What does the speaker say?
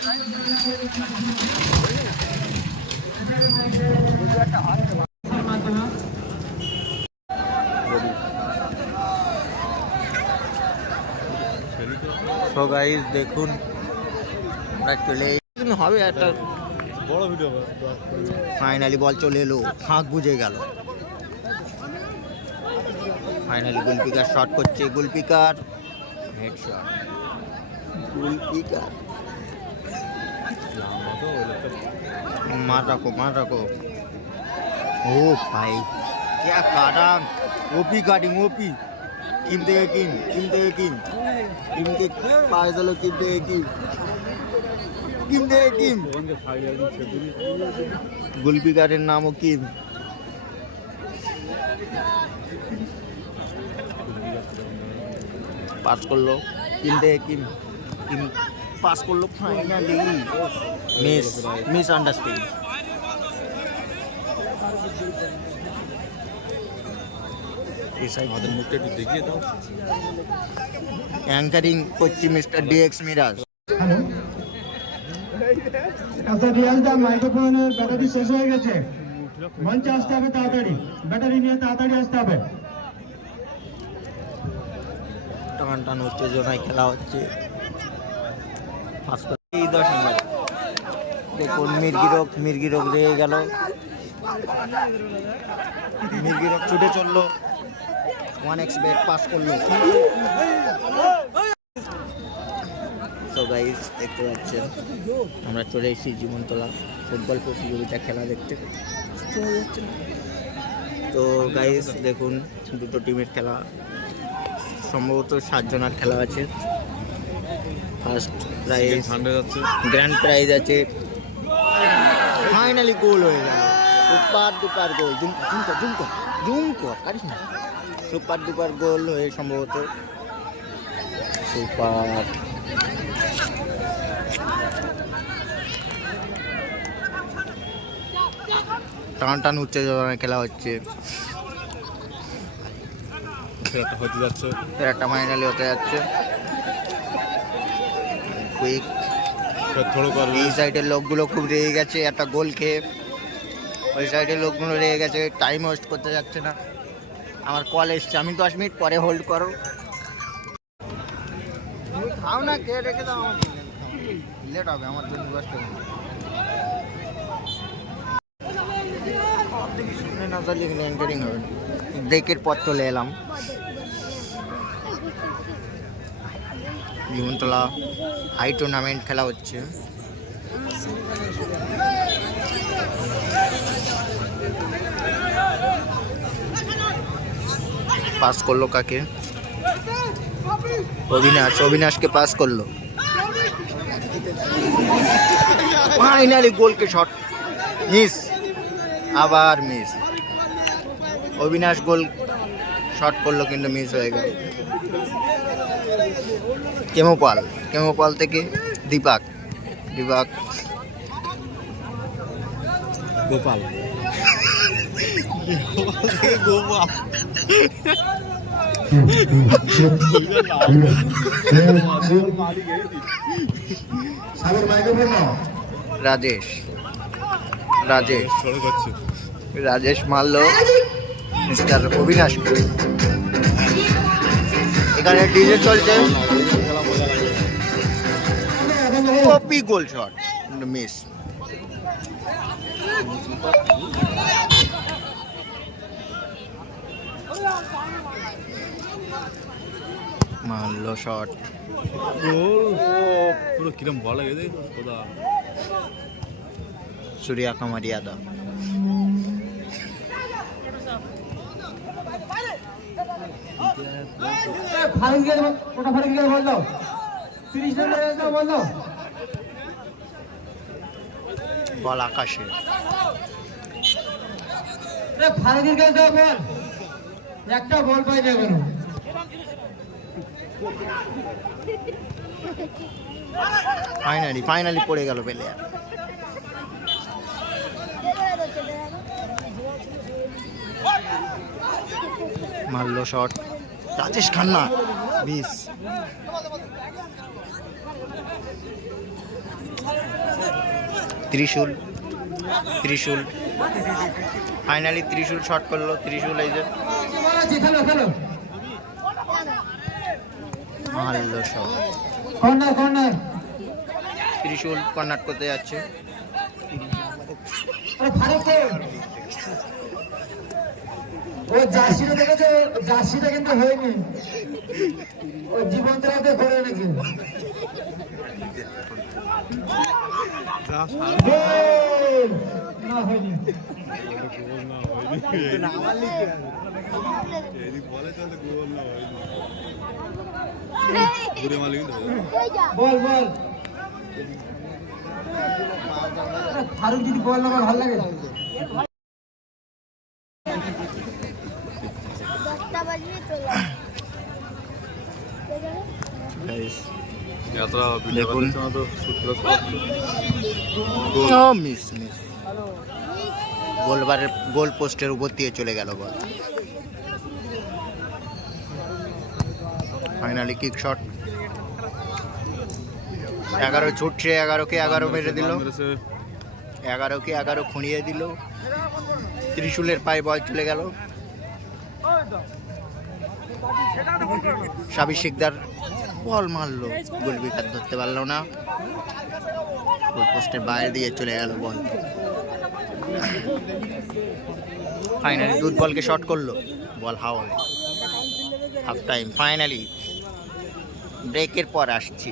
So guys দেখুন আমরা চলে হবে একটা বড় ভিডিও। ফাইনালি বল চলে এলো, ফাঁক বুঝে গেল। ফাইনালি গোলকিপার শট করছে, গোলকিপার হেডশট, গোলকিপার मार रखो। ओ भाई क्या काटिंग, ओपी काटिंग, ओपी किम के पास चलो, किम गोलकीपारेर नामও किम। पास করলো किम पास করলো, ফাইনালি मिस अंडरस्टैंडिंग। অ্যাঙ্কারিং করছি মিস্টার ডিএক্স মিরাজ। মাইক্রোফোনের ব্যাটারি শেষ হয়ে গেছে, মঞ্চে আসতে হবে তাড়াতাড়ি, ব্যাটারি নিয়ে তাড়াতাড়ি আসতে হবে। টান উত্তেজনায় খেলা হচ্ছে। 10 নম্বর দেখুন মির্গিরক রেগে গেল, মির্গিরক ছুটে চললো, 1x বেট পাস করলো। সো গাইস দেখতে পাচ্ছেন আমরা চলে এসেছি জীবনতলা ফুটবল প্রতিযোগিতা খেলা দেখতে। তো গাইস দেখুন দুটো টিমের খেলা, সম্ভবত 7 জনের খেলা আছে। ফার্স্ট প্রাইজ গ্র্যান্ড প্রাইজ আছে। ফাইনালি গোল হয়ে গেল, সুপার ডুপার গোল, জুমকো কারিস না, সুপার ডুপার গোল হয়ে সম্ভবত সুপার। টান উত্তেজনায় খেলা হচ্ছে, একটা ফাইনালি হতে যাচ্ছে। কুইক এই সাইডের লোকগুলো খুব রেগে গেছে, একটা গোল খেয়ে ওই সাইডের লোকগুলো রেগে গেছে, টাইম ওয়েস্ট করতে যাচ্ছে না। আমার কল এসছে, আমি 10 মিনিট পরে হোল্ড করো। খাও না, কে রেখে দাও, লেট হবে আমার জন্য। ব্রেকের পর চলে এলাম জীবনতলা হাই টুর্নামেন্ট খেলা হচ্ছে। পাস করলো কাকে? অবিনাশকে পাস করলো। ফাইনালি গোলকে শট মিস, আবার মিস। অবিনাশ গোল শট করলো কিন্তু মিস হয়ে গেল। কেমোপাল থেকে দীপক গোপাল রাজেশ মারলো মিস্টার অবিনাশ। এখানে ডিজে চলছে, কপি গোল শট মিস। মারলো শট, পুরো কিরম ভালো গেছে খোদা। सूर्या कुमार यादव বল আকাশে, একটা বল পাই না কেন? ফাইনালি পড়ে গেল প্লেয়ার। মারলো শট রাজেশ খান্না 20। ত্রিশূল ত্রিশূল ফাইনালি ত্রিশূল শট করলো। ত্রিশূল এই যে খেলো খেলো মারলো সব। কর্নার কর্নার ত্রিশূল কর্নার করতে যাচ্ছে। ও জার্সিটা দেখেছো, জার্সিটা কিন্তু হয়নি, ও জীবন্ত রাতে করে এনেছে। না হয়নি, বল বল ফারুক যদি বল আমার ভালো লাগে। দেখুন মিস মিস গোলবারের গোল পোস্টের উপর দিয়ে চলে গেল বল। Finally kick shot. 11 ছুটছে, 11কে 11 মেরে দিল, 11কে 11 খুঁড়িয়ে দিল। ত্রিশূলের পায়ে বল চলে গেল। সাবির শিকদার বল মারলো, গোল উইকেট ধরতে পারলো না, গোল পোস্টের বাইরে দিয়ে চলে গেল বল। ফাইনালি দুধ বলকে শট করলো, বল হাওয়ায়। হাফ টাইম ফাইনালি ব্রেকের পর আসছি।